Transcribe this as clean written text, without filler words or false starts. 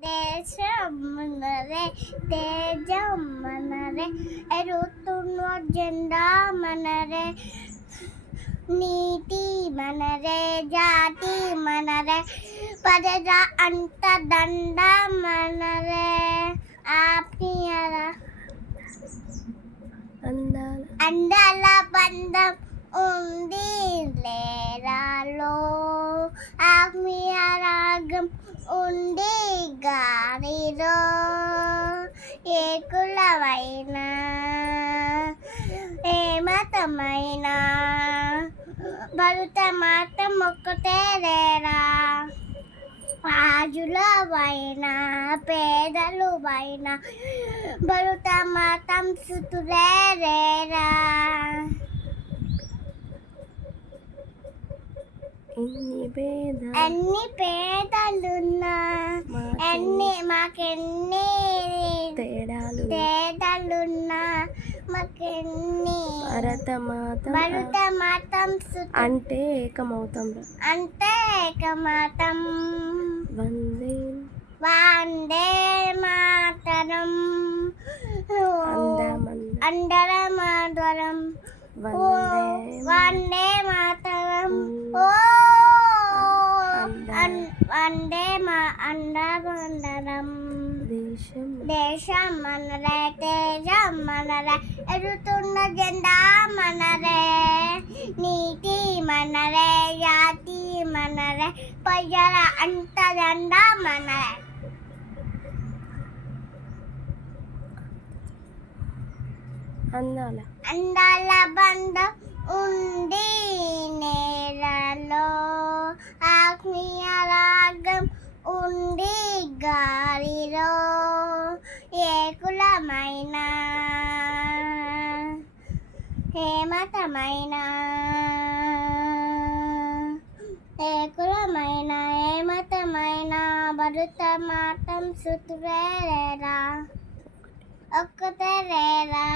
దేశమనరే తేజమనరే ఎరుతున్న జెండా మనరే నీతి మనరే జాతి మనరే పదజ అంత దండ మనరే ఆప్యాయరా అందాల బంధం ఉంది లేరాలో ఆత్మీయ రాగం ఉంది గాలిలో ఏ కులమైనా ఏ మతమైనా భరత మాతం ఒక్కటే లేరా రాజుల పైన పేదలు పైన భరత మాతం సుతులే రేరా ఎన్ని పేదలున్నా మాకెన్ని తేడాలున్నా మాకెన్ని భరత మాతం అంటే ఏకమవుతాం వందే మాతరం అందరమాతరం వందే మాతరం అందరం దేశం మనరే తేజం మనరే ఎరుతున్న జెండా మనరే నీతి మనరే జాతి మనరే ప్రజల అంత జెండా మనరే అందాల బంధం ఉంది నేలలో ఆత్మీయ రాగం ఉంది గాలిలో ఏ కులమైనా ఏ మతమైనా భరత మాతం సుతులేరా ఒక్కటే రేరా